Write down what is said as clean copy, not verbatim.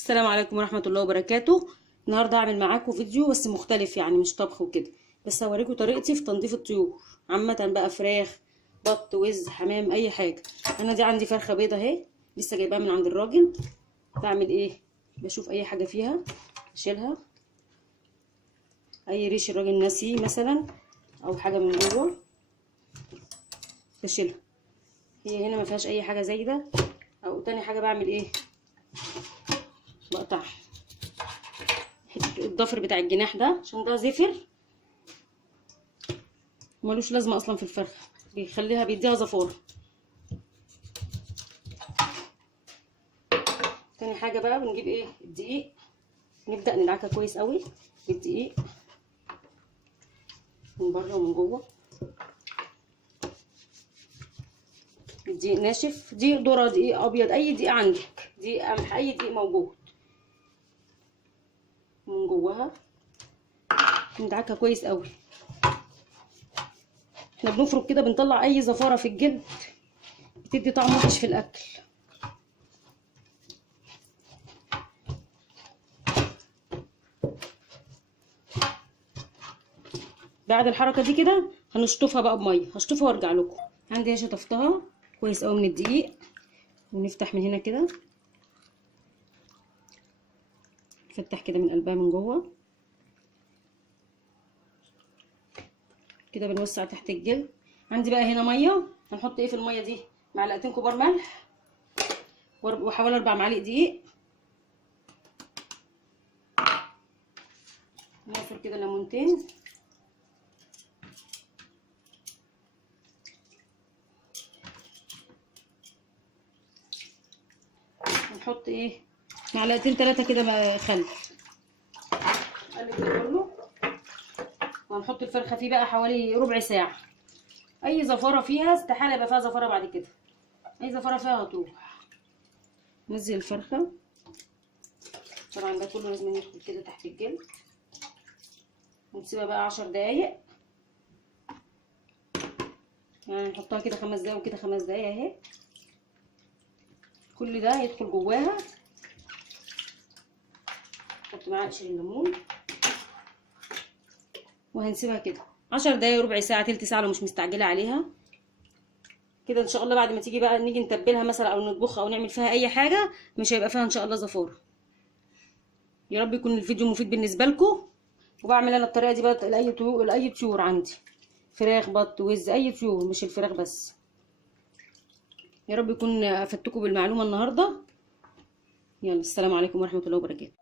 السلام عليكم ورحمة الله وبركاته. النهاردة هعمل معاكم فيديو بس مختلف، يعني مش طبخ وكده، بس هوريكم طريقتي في تنظيف الطيور عامة بقى، فراخ، بط، وز، حمام، اي حاجة. انا دي عندي فرخة بيضة اهي، لسه جايباها من عند الراجل. بعمل ايه؟ بشوف اي حاجة فيها اشيلها، اي ريش الراجل ناسيه مثلا او حاجة من جوه بشيلها. هي هنا ما فيهاش اي حاجة زايدة. او تاني حاجة بعمل ايه؟ بقطعها الضفر بتاع الجناح ده، عشان ده زفر ملوش لازمه اصلا في الفرخه، بيديها زفاره. تاني حاجه بقى بنجيب ايه؟ الدقيق، نبدا ندعكها كويس قوي بالدقيق من بره ومن جوه. الدقيق ناشف، دقيق ذره، دقيق ابيض، اي دقيق عندك، دقيق قمح، اي دقيق موجود. من جواها ندعكها كويس قوي. احنا بنفرك كده بنطلع اي زفاره في الجلد بتدي طعم وحش في الاكل. بعد الحركه دي كده هنشطفها بقى بميه، هشطفها وارجع لكم. عندي شطفتها كويس قوي من الدقيق، ونفتح من هنا كده، نفتح كده من قلبها من جوه كده، بنوسع تحت الجلد. عندي بقى هنا ميه، هنحط ايه في الميه دي؟ معلقتين كبار ملح وحوالي 4 معالق دقيق. نعصر كده ليمونتين، ونحط ايه؟ معلقتين 3 كده بقى خل. نقلب ده كله، وهنحط الفرخه فيه بقى حوالي ربع ساعه. اي زفاره فيها استحاله يبقى فيها زفاره بعد كده، اي زفاره فيها هتروح. ننزل الفرخه، طبعا ده كله لازم يدخل كده تحت الجلد، ونسيبها بقى 10 دقايق. يعني نحطها كده 5 دقايق وكده 5 دقايق اهي، كل ده يدخل جواها. نحط معاها قشر الليمون، وهنسيبها كده 10 دقايق، ربع ساعه، تلت ساعه لو مش مستعجله عليها كده. ان شاء الله بعد ما تيجي بقى نيجي نتبلها مثلا او نطبخها او نعمل فيها اي حاجه، مش هيبقى فيها ان شاء الله زفاره. يا رب يكون الفيديو مفيد بالنسبه لكم. وبعمل انا الطريقه دي بقى لاي طيور عندي، فراخ، بط، وز، اي طيور مش الفراخ بس. يا رب يكون افدتكم بالمعلومه النهارده. يلا، السلام عليكم ورحمه الله وبركاته.